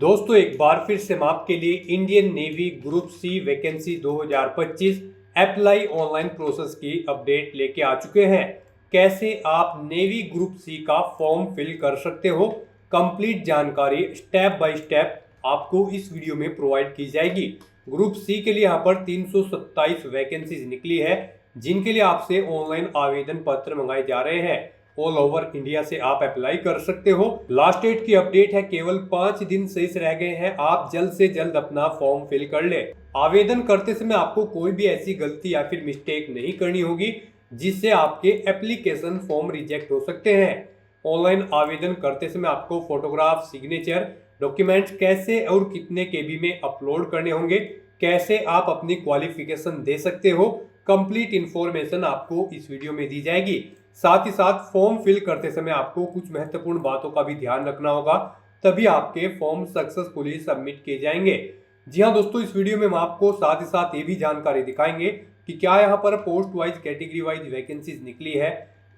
दोस्तों एक बार फिर से हम आपके लिए Indian navy group C vacancy 2025 apply online process की अपडेट लेके आ चुके हैं। कैसे आप नेवी ग्रुप सी का फॉर्म फिल कर सकते हो, कंप्लीट जानकारी स्टेप बाय स्टेप आपको इस वीडियो में प्रोवाइड की जाएगी। ग्रुप सी के लिए यहाँ पर 327 वैकेंसीज निकली है, जिनके लिए आपसे ऑनलाइन आवेदन पत्र मंगाए जा रहे हैं। ऑल ओवर इंडिया से आप अप्लाई कर सकते हो। लास्ट डेट की अपडेट है, केवल 5 दिन शेष रह गए हैं। आप जल्द से जल्द अपना फॉर्म फिल कर ले। आवेदन करते समय आपको कोई भी ऐसी गलती या फिर मिस्टेक नहीं करनी होगी जिससे आपके एप्लीकेशन फॉर्म रिजेक्ट हो सकते हैं। ऑनलाइन आवेदन करते समय आपको फोटोग्राफ, सिग्नेचर, डॉक्यूमेंट्स कैसे और कितने केबी में अपलोड करने होंगे, कैसे आप अपनी क्वालिफिकेशन दे सकते हो, कंप्लीट इंफॉर्मेशन आपको इस वीडियो में दी जाएगी। साथ ही साथ फॉर्म फिल करते समय आपको कुछ महत्वपूर्ण बातों का भी ध्यान रखना होगा, तभी आपके फॉर्म सक्सेसफुली सबमिट किए जाएंगे। जी हाँ दोस्तों, इस वीडियो में हम आपको साथ ही साथ ये भी जानकारी दिखाएंगे कि क्या यहाँ पर post wise, category wise vacancies निकली है,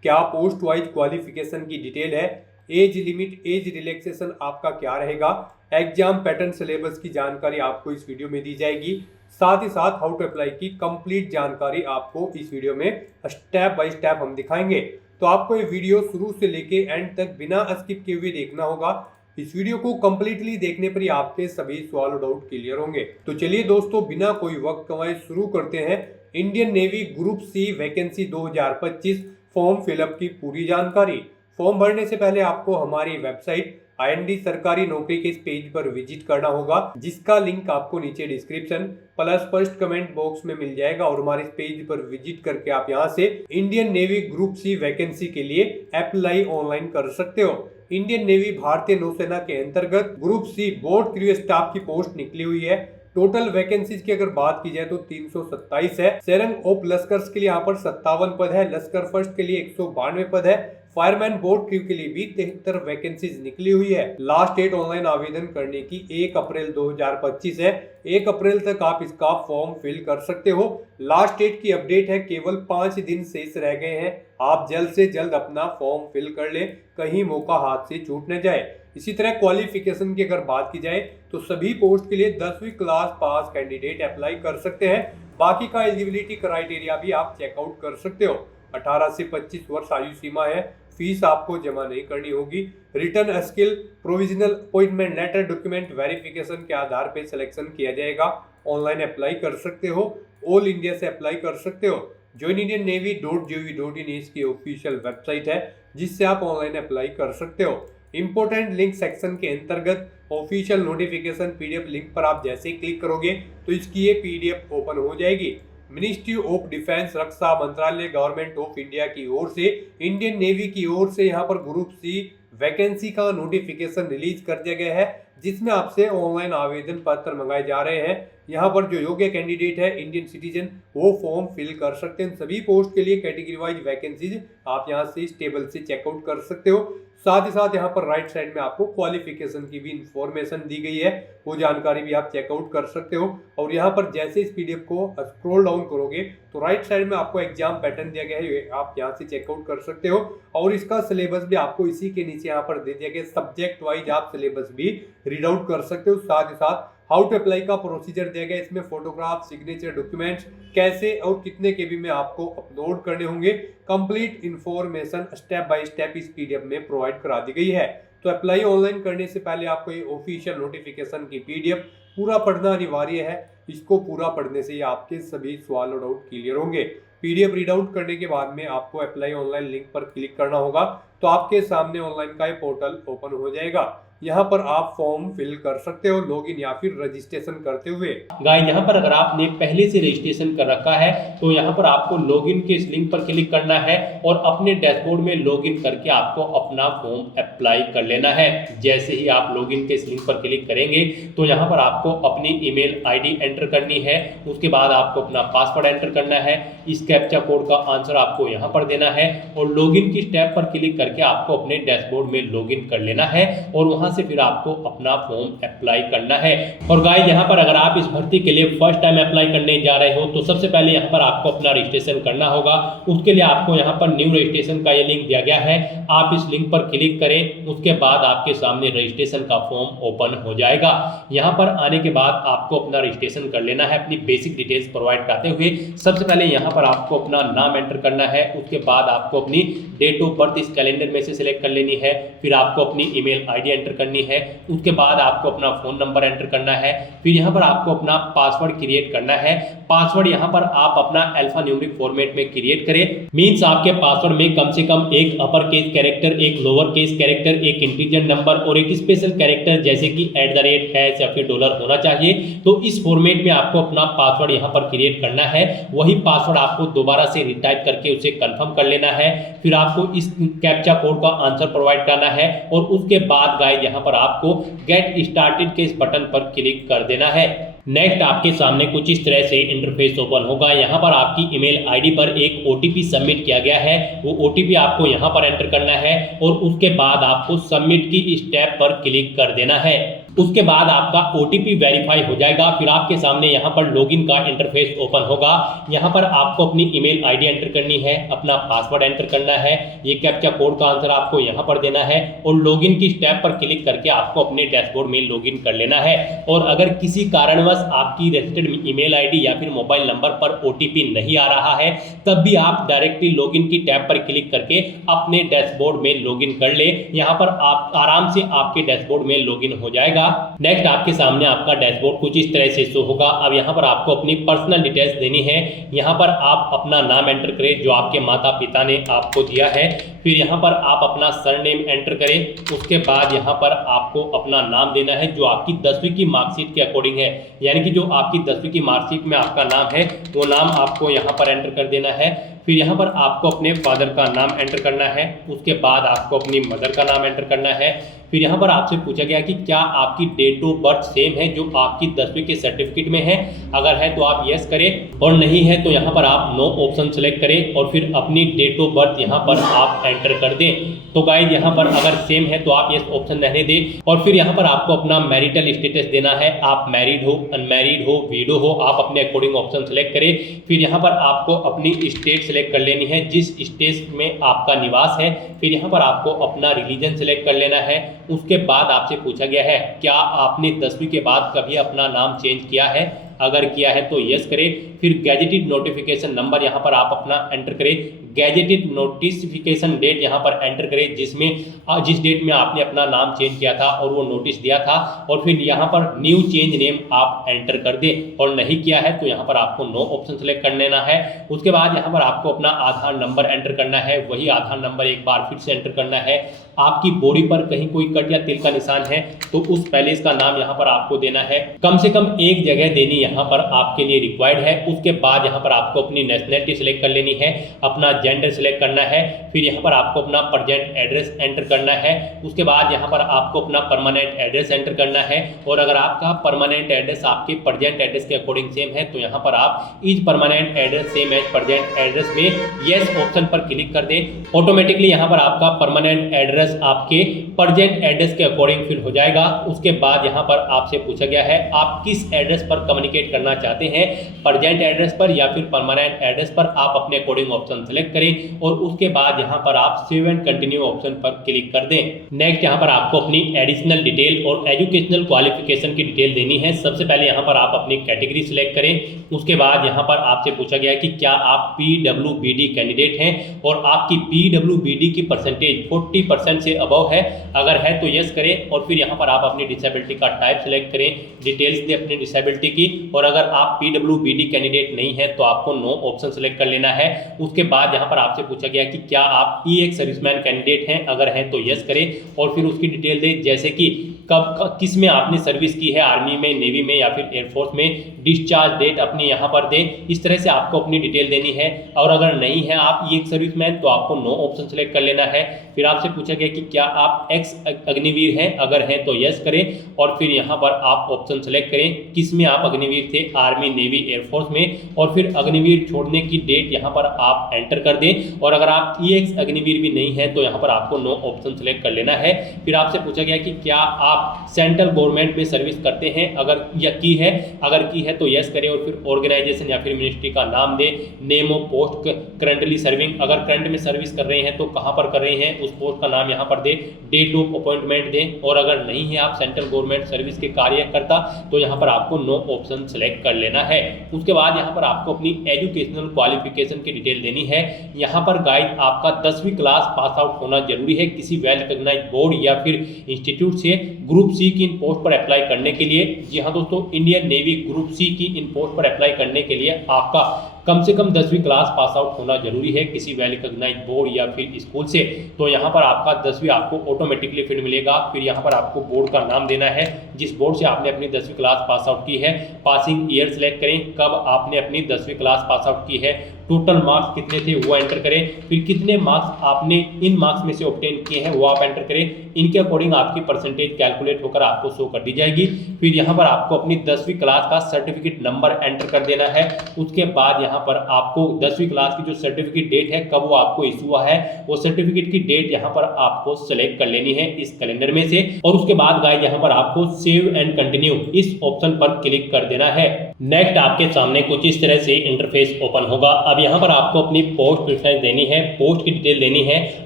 क्या पोस्ट वाइज क्वालिफिकेशन की डिटेल है, एज लिमिट, एज रिलैक्सेशन आपका क्या रहेगा, एग्जाम पैटर्न, सिलेबस की जानकारी आपको इस वीडियो में दी जाएगी। साथ ही साथ हाउ टू अप्लाई की कंप्लीट जानकारी आपको इस वीडियो में स्टेप बाय स्टेप हम दिखाएंगे। तो आपको ये वीडियो शुरू से लेके एंड तक बिना स्किप किए हुए देखना होगा। इस वीडियो को कंप्लीटली देखने पर ही आपके सभी सवाल और डाउट क्लियर होंगे। तो चलिए दोस्तों, बिना कोई वक्त गंवाए शुरू करते हैं Indian navy group C vacancy 2025 form fill up की पूरी जानकारी। फॉर्म भरने से पहले आपको हमारी वेबसाइट IND सरकारी नौकरी के इस पेज पर विजिट करना होगा, जिसका लिंक आपको नीचे description plus first comment box में मिल जाएगा। और हमारे इस पेज पर विजिट करके आप यहां से Indian navy group C vacancy के लिए अप्लाई ऑनलाइन कर सकते हो। इंडियन नेवी भारतीय नौसेना के अंतर्गत group C board crew staff की पोस्ट निकली हुई है। टोटल वैकेंसीज की अगर बात की जाए तो 327 है। सेरंग ऑफ लश्कर्स के लिए यहाँ पर 57 पद है, लश्कर फर्स्ट के लिए 192 पद है, फायरमैन बोर्ड क्रू के लिए भी 73 वैकेंसीज निकली हुई है। लास्ट डेट ऑनलाइन आवेदन करने की 1 अप्रैल 2025 है। 1 अप्रैल तक आप इसका फॉर्म फिल कर सकते हो। लास्ट डेट की अपडेट है, केवल 5 दिन शेष रह गए हैं। आप जल्द से जल्द अपना फॉर्म फिल कर ले, कहीं मौका हाथ से छूट न जाए। इसी तरह क्वालिफिकेशन की अगर बात की जाए तो सभी पोस्ट के लिए 10वीं क्लास पास कैंडिडेट अप्लाई कर सकते हैं। बाकी का एलिजिबिलिटी क्राइटेरिया भी आप चेकआउट कर सकते हो। 18 से 25 वर्ष आयु सीमा है। फीस आपको जमा नहीं करनी होगी। Written skill, provisional appointment letter, document verification के आधार पर सिलेक्शन किया जाएगा। ऑनलाइन अप्लाई कर सकते हो, ऑल इंडिया से अप्लाई कर सकते हो। joinindiannavy.gov.in इसकी ऑफिशियल वेबसाइट है, जिससे आप ऑनलाइन अप्लाई कर सकते हो। इंपोर्टेंट लिंक सेक्शन के अंतर्गत ऑफिशियल नोटिफिकेशन PDF लिंक पर आप जैसे ही क्लिक करोगे तो इसकी ये PDF ओपन हो जाएगी। मिनिस्ट्री ऑफ डिफेंस, रक्षा मंत्रालय, गवर्नमेंट ऑफ इंडिया की ओर से, इंडियन नेवी की ओर से यहाँ पर ग्रुप सी वैकेंसी का नोटिफिकेशन रिलीज कर दिया गया है, जिसमें आपसे ऑनलाइन आवेदन पत्र मंगाए जा रहे हैं। यहाँ पर जो योग्य कैंडिडेट है इंडियन सिटीजन, वो फॉर्म फिल कर सकते हैं। सभी पोस्ट के लिए कैटेगरी वाइज वैकेंसीज आप यहाँ से इस टेबल से चेकआउट कर सकते हो। साथ ही साथ यहाँ पर राइट साइड में आपको क्वालिफिकेशन की भी इंफॉर्मेशन दी गई है, वो जानकारी भी आप चेकआउट कर सकते हो। और यहाँ पर जैसे इस PDF को स्क्रॉल डाउन करोगे तो राइट साइड में आपको एग्जाम पैटर्न दिया गया है, आप यहाँ से चेकआउट कर सकते हो। और इसका सिलेबस भी आपको इसी के नीचे यहाँ पर दे दिया गया। सब्जेक्ट वाइज आप सिलेबस भी रीड आउट कर सकते हो। साथ ही साथ हाउ टू अप्लाई का प्रोसीजर दिया गया, इसमें फोटोग्राफ, सिग्नेचर, डॉक्यूमेंट्स कैसे और कितने केबी में आपको अपलोड करने होंगे, complete information step by step इस PDF में प्रोवाइड करा दी गई है। तो अप्लाई ऑनलाइन करने से पहले आपको ये ऑफिशियल नोटिफिकेशन की PDF पूरा पढ़ना अनिवार्य है। इसको पूरा पढ़ने से ही आपके सभी सवाल और डाउट क्लियर होंगे। PDF रीड आउट करने के बाद में आपको अप्लाई ऑनलाइन लिंक पर क्लिक करना होगा, तो आपके सामने ऑनलाइन का पोर्टल ओपन हो जाएगा। यहाँ पर आप फॉर्म फिल कर सकते हो लॉगिन या फिर रजिस्ट्रेशन करते हुए। गाइस, यहाँ पर अगर आपने पहले से रजिस्ट्रेशन कर रखा है तो यहाँ पर आपको लॉगिन के इस लिंक पर क्लिक करना है और अपने डैशबोर्ड में लॉगिन करके आपको अपना फॉर्म अप्लाई कर लेना है। जैसे ही आप लॉगिन के इस लिंक पर क्लिक करेंगे तो यहाँ पर आपको अपनी ईमेल ID एंटर करनी है। उसके बाद आपको अपना पासवर्ड एंटर करना है। इस कैप्चा कोड का आंसर आपको यहाँ पर देना है और लॉगिन की स्टेप पर क्लिक करके आपको अपने डैशबोर्ड में लॉगिन कर लेना है। और वहाँ यहाँ से फिर आपको अपना फॉर्म अप्लाई करना है। और गाइस यहाँ पर अगर आप इस भर्ती के लिए फर्स्ट टाइम अप्लाई करने जा रहे हो तो सबसे पहले यहाँ पर आपको अपना रजिस्ट्रेशन करना होगा। उसके लिए आपको यहाँ पर न्यू रजिस्ट्रेशन का ये लिंक दिया गया है, आप इस लिंक पर क्लिक करें। उसके बाद आपके सामने रजिस्ट्रेशन का फॉर्म ओपन हो जाएगा। यहाँ पर आने के बाद आपको अपना रजिस्ट्रेशन कर लेना है अपनी बेसिक डिटेल्स प्रोवाइड करते हुए। सबसे पहले यहाँ पर आपको अपना नाम एंटर करना है, उसके बाद आपको अपनी डेट ऑफ बर्थ इस कैलेंडर में से सिलेक्ट कर लेनी है, फिर आपको अपनी ईमेल आईडी एंटर करनी है, उसके बाद आपको अपना फोन नंबर एंटर करना है, फिर यहाँ पर आपको अपना पासवर्ड क्रिएट करना है। पासवर्ड यहाँ पर आप अपना अल्फा न्यूमेरिक फॉर्मेट में क्रिएट करें, मींस आपके पासवर्ड में कम से कम एक अपर केस कैरेक्टर, एक लोअर केस कैरेक्टर, एक इंटीजर नंबर और एक स्पेशल कैरेक्टर जैसे कि @ हैश या फिर डॉलर होना चाहिए। तो इस फॉर्मेट में आपको अपना पासवर्ड यहाँ पर क्रिएट करना है। वही पासवर्ड आपको दोबारा से रिटाइप करके उसे कंफर्म कर लेना है। फिर आपको इस कैप्चा कोड का आंसर प्रोवाइड करना है और उसके बाद गाइस यहाँ पर आपको गेट स्टार्टेड के इस बटन पर क्लिक कर देना है। नेक्स्ट आपके सामने कुछ इस तरह से इंटरफेस ओपन होगा। यहाँ पर आपकी ईमेल आईडी पर एक OTP सबमिट किया गया है, वो OTP आपको यहाँ पर एंटर करना है और उसके बाद आपको सबमिट की स्टेप पर क्लिक कर देना है। उसके बाद आपका OTP वेरीफाई हो जाएगा। फिर आपके सामने यहाँ पर लॉगिन का इंटरफेस ओपन होगा। यहाँ पर आपको अपनी ईमेल आईडी एंटर करनी है, अपना पासवर्ड एंटर करना है, ये कैप्चा कोड का आंसर आपको यहाँ पर देना है और लॉगिन की स्टेप पर क्लिक करके आपको अपने डैशबोर्ड में लॉगिन कर लेना है। और अगर किसी कारणवश आपकी रजिस्टर्ड ईमेल आईडी या फिर मोबाइल नंबर पर OTP नहीं आ रहा है, तब भी आप डायरेक्टली लॉगिन की टैब पर क्लिक करके अपने डैशबोर्ड में लॉगिन कर ले। यहाँ पर आप आराम से आपके डैशबोर्ड में लॉगिन हो जाएगा। नेक्स्ट आपके सामने आपका डैशबोर्ड कुछ इस तरह से शो होगा। अब यहाँ पर आपको अपनी पर्सनल डिटेल्स देनी है। यहाँ पर आप अपना नाम एंटर करें जो आपके माता पिता ने आपको दिया है, फिर यहाँ पर आप अपना सरनेम एंटर करें। उसके बाद यहाँ पर आपको अपना नाम देना है जो आपकी 10वीं की मार्कशीट के अकॉर्डिंग है, यानी कि जो आपकी 10वीं की मार्कशीट में आपका नाम है वो नाम आपको यहाँ पर एंटर कर देना है। फिर यहाँ पर आपको अपने फादर का नाम एंटर करना है, उसके बाद आपको अपनी मदर का नाम एंटर करना है। फिर यहाँ पर आपसे पूछा गया कि क्या आपकी डेट ऑफ बर्थ सेम है जो आपकी 10वीं के सर्टिफिकेट में है, अगर है तो आप यस करें और नहीं है तो यहाँ पर आप नो ऑप्शन सेलेक्ट करें और फिर अपनी डेट ऑफ बर्थ यहाँ पर आप एंटर कर दें। तो गाइस यहाँ पर अगर सेम है तो आप यस ऑप्शन रहने दें और फिर यहाँ पर आपको अपना मैरिटल स्टेटस देना है, आप मैरिड हो, अनमैरिड हो, विडो हो, आप अपने अकॉर्डिंग ऑप्शन सेलेक्ट करें। फिर यहाँ पर आपको अपनी स्टेट सेलेक्ट कर लेनी है जिस स्टेट में आपका निवास है। फिर यहाँ पर आपको अपना रिलीजन सेलेक्ट कर लेना है। उसके बाद आपसे पूछा गया है क्या आपने 10वीं के बाद कभी अपना नाम चेंज किया है, अगर किया है तो यस करें। फिर गैजेटेड नोटिफिकेशन नंबर यहाँ पर आप अपना एंटर करें, गैजेटेड नोटिफिकेशन डेट यहाँ पर एंटर करें जिस डेट में आपने अपना नाम चेंज किया था और वो नोटिस दिया था, और फिर यहाँ पर न्यू चेंज नेम आप एंटर कर दें और नहीं किया है तो यहाँ पर आपको नो ऑप्शन सेलेक्ट कर लेना है। उसके बाद यहाँ पर आपको अपना आधार नंबर एंटर करना है, वही आधार नंबर एक बार फिर से एंटर करना है। आपकी बॉडी पर कहीं कोई कट या तिल का निशान है तो उस पैलेस का नाम यहाँ पर आपको देना है, कम से कम एक जगह देनी यहाँ पर आपके लिए रिक्वायर्ड है। उसके बाद यहाँ पर आपको अपनी नेशनलिटी सेलेक्ट कर लेनी है, अपना जेंडर सेलेक्ट करना है, फिर यहाँ पर आपको अपना प्रेजेंट एड्रेस एंटर करना है। उसके बाद यहाँ पर आपको अपना परमानेंट एड्रेस एंटर करना है और अगर आपका परमानेंट एड्रेस आपके प्रेजेंट एड्रेस के अकॉर्डिंग सेम है तो यहाँ पर आप is permanent address same as present address में यस ऑप्शन पर क्लिक कर दें। ऑटोमेटिकली यहाँ पर आपका परमानेंट एड्रेस आपके प्रेजेंट एड्रेस के अकॉर्डिंग फिल हो जाएगा। उसके बाद यहाँ पर आपसे पूछा गया है आप किस एड्रेस पर कम्युनिकेट करना चाहते हैं, प्रेजेंट एड्रेस पर या फिर परमानेंट एड्रेस पर, आप अपने अकॉर्डिंग ऑप्शन सेलेक्ट करें और उसके बाद यहाँ पर आप सेव एंड कंटिन्यू ऑप्शन पर क्लिक कर दें। नेक्स्ट यहाँ पर आपको अपनी एडिशनल डिटेल और एजुकेशनल क्वालिफिकेशन की डिटेल देनी है। सबसे पहले यहाँ पर आप अपनी कैटेगरी सिलेक्ट करें। उसके बाद यहाँ पर आपसे पूछा गया है कि क्या आप PWBD कैंडिडेट हैं और आपकी PWBD की परसेंटेज 40% से अबव है, अगर है तो यस करें और फिर यहाँ पर आप अपनी डिसेबिलिटी का टाइप सेलेक्ट करें, डिटेल्स दें अपनी डिसेबिलिटी की, और अगर आप PWBD कैंडिडेट नहीं है तो आपको नो ऑप्शन सेलेक्ट कर लेना है। उसके बाद यहाँ पर आपसे पूछा गया कि क्या आप EX सर्विसमैन कैंडिडेट हैं, अगर हैं तो यस करें और फिर उसकी डिटेल दें जैसे कि कब किस में आपने सर्विस की है, आर्मी में, नेवी में या फिर एयरफोर्स में, डिस्चार्ज डेट अपनी यहाँ पर दें। इस तरह से आपको अपनी डिटेल देनी है और अगर नहीं है आप EX सर्विसमैन तो आपको नो ऑप्शन सेलेक्ट कर लेना है। फिर आपसे पूछा गया कि क्या आप एक्स अग्निवीर हैं, अगर हैं तो यस करें और फिर यहाँ पर आप ऑप्शन सेलेक्ट करें किस में आप अग्निवीर थे, आर्मी, नेवी, एयरफोर्स में, और फिर अग्निवीर छोड़ने की डेट यहाँ पर आप एंटर कर कर दें। और अगर आप EX अग्निवीर भी नहीं है तो यहाँ पर आपको नो ऑप्शन सेलेक्ट कर लेना है। फिर आपसे पूछा गया कि क्या आप सेंट्रल गवर्नमेंट में सर्विस करते हैं, अगर या की है, अगर की है तो यस करें और फिर ऑर्गेनाइजेशन या फिर मिनिस्ट्री का नाम दें, name of post currently serving, अगर करंट में सर्विस कर रहे हैं तो कहाँ पर कर रहे हैं उस पोस्ट का नाम यहाँ पर दें, डेट ऑफ अपॉइंटमेंट दें। और अगर नहीं है आप सेंट्रल गवर्नमेंट सर्विस के कार्यकर्ता तो यहाँ पर आपको नो ऑप्शन सेलेक्ट कर लेना है। उसके बाद यहाँ पर आपको अपनी एजुकेशनल क्वालिफिकेशन की डिटेल देनी है। यहाँ पर गाइड आपका 10वीं क्लास पास आउट होना जरूरी है किसी वेल रिकॉग्नाइज्ड बोर्ड या फिर इंस्टीट्यूट से ग्रुप सी की इन पोस्ट पर अप्लाई करने के लिए। जी हाँ दोस्तों, इंडियन नेवी ग्रुप सी की इन पोस्ट पर अप्लाई करने के लिए आपका कम से कम 10वीं क्लास पास आउट होना जरूरी है किसी वेल रिकॉग्नाइज्ड बोर्ड या फिर स्कूल से। तो यहाँ पर आपका 10वीं आपको ऑटोमेटिकली फिर मिलेगा। फिर यहाँ पर आपको बोर्ड का नाम देना है जिस बोर्ड से आपने अपनी 10वीं क्लास पास आउट की है। पासिंग ईयर सेलेक्ट करें, कब आपने अपनी 10वीं क्लास पास आउट की है, टोटल मार्क्स कितने थे वो एंटर करें, फिर कितने मार्क्स आपने इन मार्क्स में से ऑब्टेन किए हैं वो आप एंटर करें। इनके अकॉर्डिंग आपकी परसेंटेज कैलकुलेट होकर आपको शो कर दी जाएगी। फिर यहाँ पर आपको अपनी 10वीं क्लास का सर्टिफिकेट नंबर एंटर कर देना है। उसके बाद यहाँ पर आपको 10वीं क्लास की जो सर्टिफिकेट डेट है, कब वो आपको इशू हुआ है, वो सर्टिफिकेट की डेट यहाँ पर आपको सेलेक्ट कर लेनी है इस कैलेंडर में से। और उसके बाद गाइस यहाँ पर आपको सेव एंड कंटिन्यू इस ऑप्शन पर क्लिक कर देना है। नेक्स्ट आपके सामने कुछ इस तरह से इंटरफेस ओपन होगा। अब यहाँ पर आपको अपनी पोस्ट प्रेफरेंस देनी है, पोस्ट की डिटेल देनी है।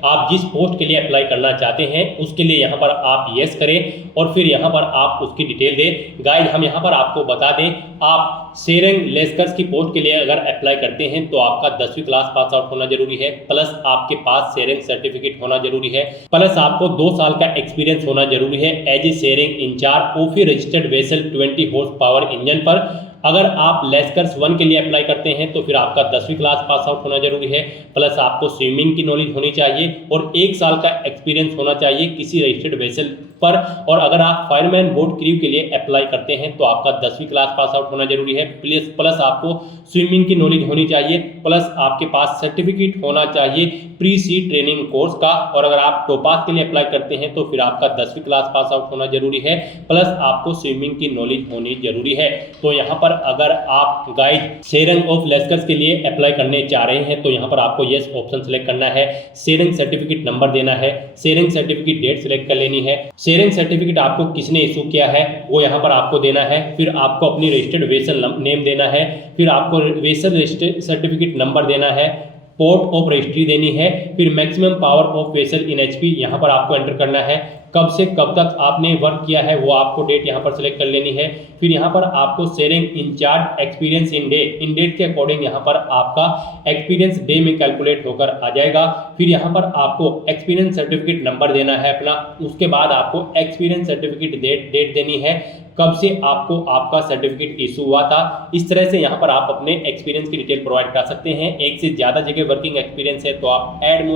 आप जिस पोस्ट के लिए अप्लाई करना चाहते हैं उसके लिए यहाँ पर आप यस करें और फिर यहाँ पर आप उसकी डिटेल दें। गाइस हम यहाँ पर आपको बता दें, आप सेरेंग लेस्कर्स की पोस्ट के लिए अगर अप्लाई करते हैं तो आपका 10वीं क्लास पास आउट होना जरूरी है, प्लस आपके पास सेरेंग सर्टिफिकेट होना जरूरी है, प्लस आपको 2 साल का एक्सपीरियंस होना जरूरी है एज ए सेरेंग incharge of registered vessel 20 horse power engine पर। अगर आप लेस्कर्स 1 के लिए अप्लाई करते हैं तो फिर आपका 10वीं क्लास पास आउट होना जरूरी है, प्लस आपको स्विमिंग की नॉलेज होनी चाहिए और 1 साल का एक्सपीरियंस होना चाहिए किसी रजिस्टर्ड वेसल पर। और अगर आप फायरमैन बोट क्रू के लिए अप्लाई करते हैं तो आपका 10वीं क्लास पास आउट होना जरूरी है, प्लस आपको स्विमिंग की नॉलेज होनी चाहिए, प्लस आपके पास सर्टिफिकेट होना चाहिए प्री सी ट्रेनिंग कोर्स का। और अगर आप टोपास के लिए अप्लाई करते हैं तो फिर आपका 10वीं क्लास पास आउट होना जरूरी है, प्लस आपको स्विमिंग की नॉलेज होनी जरूरी है। तो यहाँ पर अगर आप गाइड सेरेंग ऑफ लेस्कर्स के लिए अप्लाई करने चाह रहे हैं तो यहाँ पर आपको यस ऑप्शन सेलेक्ट करना है, सेरेंग सर्टिफिकेट नंबर देना है, सेरेंग सर्टिफिकेट डेट सेलेक्ट कर लेनी है, सेरेंग सर्टिफिकेट आपको किसने इशू किया है वो यहाँ पर आपको देना है, फिर आपको अपनी रजिस्टर्ड वेसल नेम देना है, फिर आपको वेसल सर्टिफिकेट नंबर देना है, पोर्ट ऑफ रजिस्ट्री देनी है, फिर maximum power of vessel in HP यहाँ पर आपको एंटर करना है, कब से कब तक आपने वर्क किया है वो आपको डेट यहाँ पर सेलेक्ट कर लेनी है। फिर यहाँ पर आपको सेरेंग इंचार्ज एक्सपीरियंस इन डेट के अकॉर्डिंग यहाँ पर आपका एक्सपीरियंस डे में कैलकुलेट होकर आ जाएगा। फिर यहाँ पर आपको एक्सपीरियंस सर्टिफिकेट नंबर देना है अपना, उसके बाद आपको एक्सपीरियंस सर्टिफिकेट डेट देनी है, कब से आपको आपका सर्टिफिकेट इशू हुआ था। इस तरह से यहाँ पर आप अपने एक्सपीरियंस की डिटेल प्रोवाइड कर सकते हैं। एक से ज़्यादा जगह वर्किंग एक्सपीरियंस है तो आप ऐड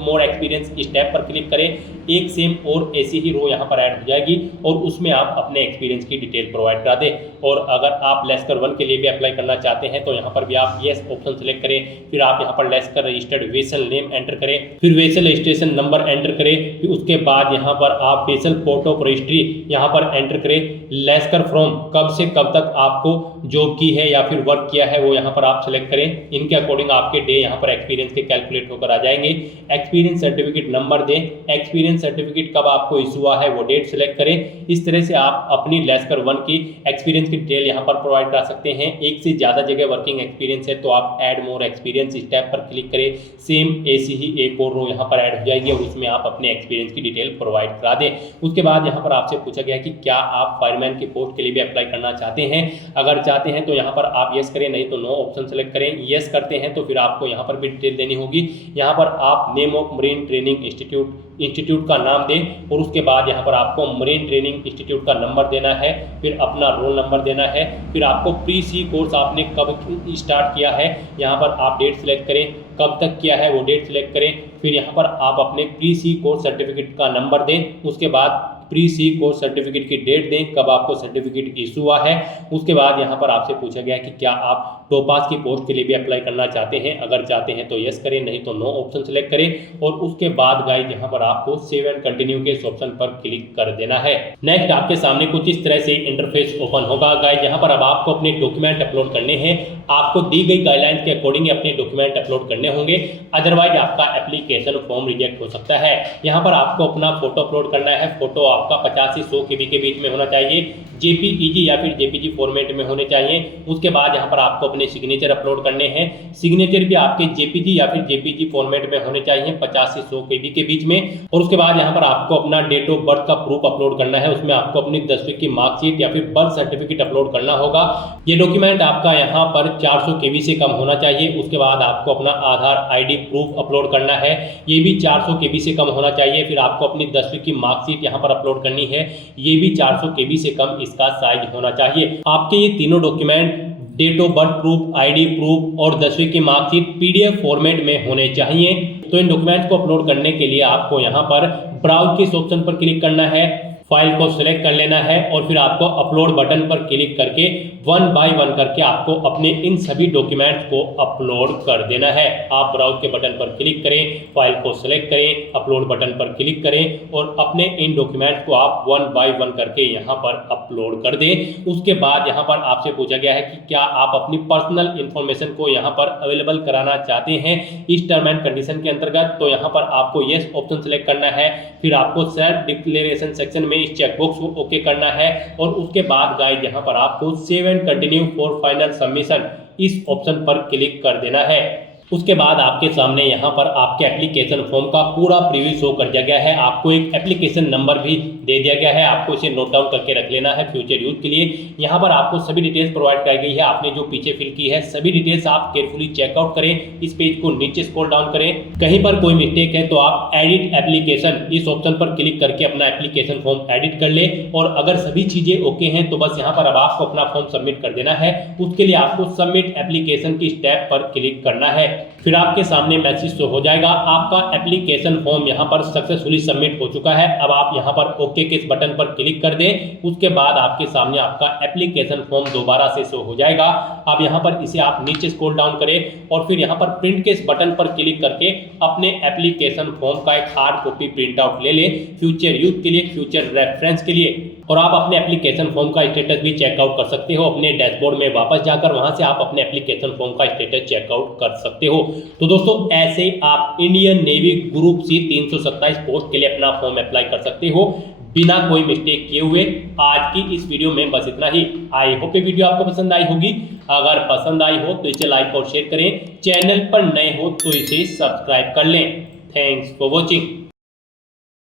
मोर एक्सपीरियंस इस टैब पर क्लिक करें, एक सेम और ऐसी ही रो यहाँ पर ऐड हो जाएगी और उसमें आप अपने एक्सपीरियंस की डिटेल प्रोवाइड करा दें। और अगर आप लेस्कर 1 के लिए भी अप्लाई करना चाहते हैं तो यहाँ पर भी आप येस ऑप्शन सेलेक्ट करें, फिर आप यहाँ पर लेस्कर रजिस्टर्ड वेसल नेम एंटर करें, फिर वेसल रजिस्ट्रेशन नंबर एंटर करें, फिर उसके बाद यहाँ पर आप वेसल पोर्ट ऑफ रजिस्ट्री यहाँ पर एंटर करें, लेस्कर फ्रॉम कब से कब तक आपको जॉब की है या फिर वर्क किया है वो यहाँ पर आप सेलेक्ट करें। इनके अकॉर्डिंग आपके डे यहाँ पर एक्सपीरियंस के कैलकुलेट होकर आ जाएंगे। एक्सपीरियंस सर्टिफिकेट नंबर दें, एक्सपीरियंस सर्टिफिकेट कब आपको इशू हुआ है वो डेट सेलेक्ट करें। इस तरह से आप अपनी लेस्कर 1 की एक्सपीरियंस की डिटेल यहाँ पर प्रोवाइड कर सकते हैं। एक से ज़्यादा जगह वर्किंग एक्सपीरियंस है तो आप ऐड मोर एक्सपीरियंस इस टैब पर क्लिक करें, सेम ऐसी ही एक और रो यहाँ पर ऐड हो जाएगी और उसमें आप अपने एक्सपीरियंस की डिटेल प्रोवाइड करा दें। उसके बाद यहाँ पर आपसे पूछा गया कि क्या आप फायरमैन की पोस्ट के लिए भी अप्लाई करना चाहते हैं। अगर चाहते हैं तो यहाँ पर आप यस करें, नहीं तो नो ऑप्शन सेलेक्ट करें। यस करते हैं तो फिर आपको यहाँ पर भी डिटेल देनी होगी। यहाँ पर आप name of marine training institute का नाम दें और उसके बाद यहाँ पर आपको मरीन ट्रेनिंग इंस्टीट्यूट का नंबर देना है, फिर अपना रोल नंबर देना है, फिर आपको प्री सी कोर्स आपने कब स्टार्ट किया है यहाँ पर आप डेट सेलेक्ट करें, कब तक किया है वो डेट सेलेक्ट करें, फिर यहाँ पर आप अपने प्री सी कोर्स सर्टिफिकेट का नंबर दें, उसके बाद प्री सी कोर्स सर्टिफिकेट की डेट दें, कब आपको सर्टिफिकेट इशू हुआ है। उसके बाद यहाँ पर आपसे पूछा गया कि क्या आप टोपाज की पोस्ट के लिए भी अप्लाई करना चाहते हैं, अगर चाहते हैं तो यस करें, नहीं तो नो ऑप्शन सेलेक्ट करें और उसके बाद गाइस यहाँ पर आपको सेव एंड कंटिन्यू के इस ऑप्शन पर क्लिक कर देना है। नेक्स्ट आपके सामने कुछ इस तरह से इंटरफेस ओपन होगा। गाइस यहाँ पर अब आपको अपने डॉक्यूमेंट अपलोड करने हैं, आपको दी गई गाइडलाइंस के अकॉर्डिंग अपने डॉक्यूमेंट अपलोड करने होंगे, अदरवाइज आपका एप्लीकेशन फॉर्म रिजेक्ट हो सकता है। यहाँ पर आपको अपना फोटो अपलोड करना है, फोटो आपका 50 से 100 KB के बीच में होना चाहिए, JPEG या फिर JPG फॉर्मेट में होने चाहिए। उसके बाद यहाँ पर आपको अपने सिग्नेचर अपलोड करने हैं, सिग्नेचर भी आपके JPG या फिर JPG फॉर्मेट में होने चाहिए 50 से 100 KB के बीच में। और उसके बाद यहाँ पर आपको अपना डेट ऑफ बर्थ का प्रूफ अपलोड करना है, उसमें आपको अपनी 10वीं की मार्कशीट या फिर बर्थ सर्टिफिकेट अपलोड करना होगा। ये डॉक्यूमेंट आपका यहाँ पर 400 KB से कम होना चाहिए। उसके बाद आपको अपना आधार ID प्रूफ अपलोड करना है, ये भी 400 KB से कम होना चाहिए। फिर आपको अपनी 10वीं की मार्कशीट यहाँ पर अपलोड करनी है, ये भी 400 KB से कम इसका साइज होना चाहिए। आपके ये तीनों document date of birth proof, ID proof और 10वीं की मार्कशीट PDF फॉर्मेट में होने चाहिए। तो इन डॉक्यूमेंट्स को अपलोड करने के लिए आपको यहाँ पर ब्राउज के इस ऑप्शन पर क्लिक करना है, फाइल को सिलेक्ट कर लेना है और फिर आपको अपलोड बटन पर क्लिक करके 1 बाय 1 करके आपको अपने इन सभी डॉक्यूमेंट्स को अपलोड कर देना है। आप ब्राउज के बटन पर क्लिक करें, फाइल को सिलेक्ट करें, अपलोड बटन पर क्लिक करें और अपने इन डॉक्यूमेंट्स को आप 1 बाय 1 करके यहाँ पर अपलोड कर दें। उसके बाद यहाँ पर आपसे पूछा गया है कि क्या आप अपनी पर्सनल इंफॉर्मेशन को यहाँ पर अवेलेबल कराना चाहते हैं इस टर्म एंड कंडीशन के अंतर्गत, तो यहाँ पर आपको यस ऑप्शन सेलेक्ट करना है। फिर आपको सेल्फ डिक्लेरेशन सेक्शन में इस चेकबॉक्स को ओके करना है और उसके बाद गाइस यहाँ पर आपको save and continue for final submission इस ऑप्शन पर क्लिक कर देना है। उसके बाद आपके सामने यहाँ पर आपके एप्लीकेशन फॉर्म का पूरा प्रीव्यू शो कर दिया गया है, आपको एक एप्लीकेशन नंबर भी दे दिया गया है, आपको इसे नोट डाउन करके रख लेना है फ्यूचर यूज के लिए। यहाँ पर आपको सभी डिटेल्स प्रोवाइड कराई गई है, आपने जो पीछे फिल की है सभी डिटेल्स आप केयरफुली चेकआउट करें। इस पेज को नीचे स्क्रॉल डाउन करें, कहीं पर कोई मिस्टेक है तो आप एडिट एप्लीकेशन इस ऑप्शन पर क्लिक करके अपना एप्लीकेशन फॉर्म एडिट कर ले। और अगर सभी चीजें ओके हैं तो बस यहाँ पर अब आपको अपना फॉर्म सबमिट कर देना है। उसके लिए आपको सबमिट एप्लीकेशन की स्टेप पर क्लिक करना है, फिर आपके सामने मैसेज शो हो जाएगा, आपका एप्लीकेशन फॉर्म यहाँ पर सक्सेसफुली सबमिट हो चुका है। अब आप यहाँ पर ओके के इस बटन पर क्लिक कर दें। उसके बाद आपके सामने आपका एप्लीकेशन फॉर्म दोबारा से शो हो जाएगा। अब यहाँ पर इसे आप नीचे स्क्रॉल डाउन करें और फिर यहाँ पर प्रिंट के इस बटन पर क्लिक करके अपने एप्लीकेशन फॉर्म का एक हार्ड कॉपी प्रिंट आउट ले लें फ्यूचर यूज के लिए, फ्यूचर रेफरेंस के लिए। और आप अपने एप्लीकेशन फॉर्म का स्टेटस भी चेकआउट कर सकते हो, अपने डैशबोर्ड में वापस जाकर वहां से आप अपने एप्लीकेशन फॉर्म का स्टेटस चेकआउट कर सकते हो। तो दोस्तों ऐसे आप Indian navy group C 327 post के लिए अपना फॉर्म अप्लाई कर सकते हो बिना कोई मिस्टेक किए हुए। आज की इस वीडियो में बस इतना ही। आई होप ये वीडियो आपको पसंद आई होगी, अगर पसंद आई हो तो इसे लाइक और शेयर करें, चैनल पर नए हो तो इसे सब्सक्राइब कर लें। Thanks for watching.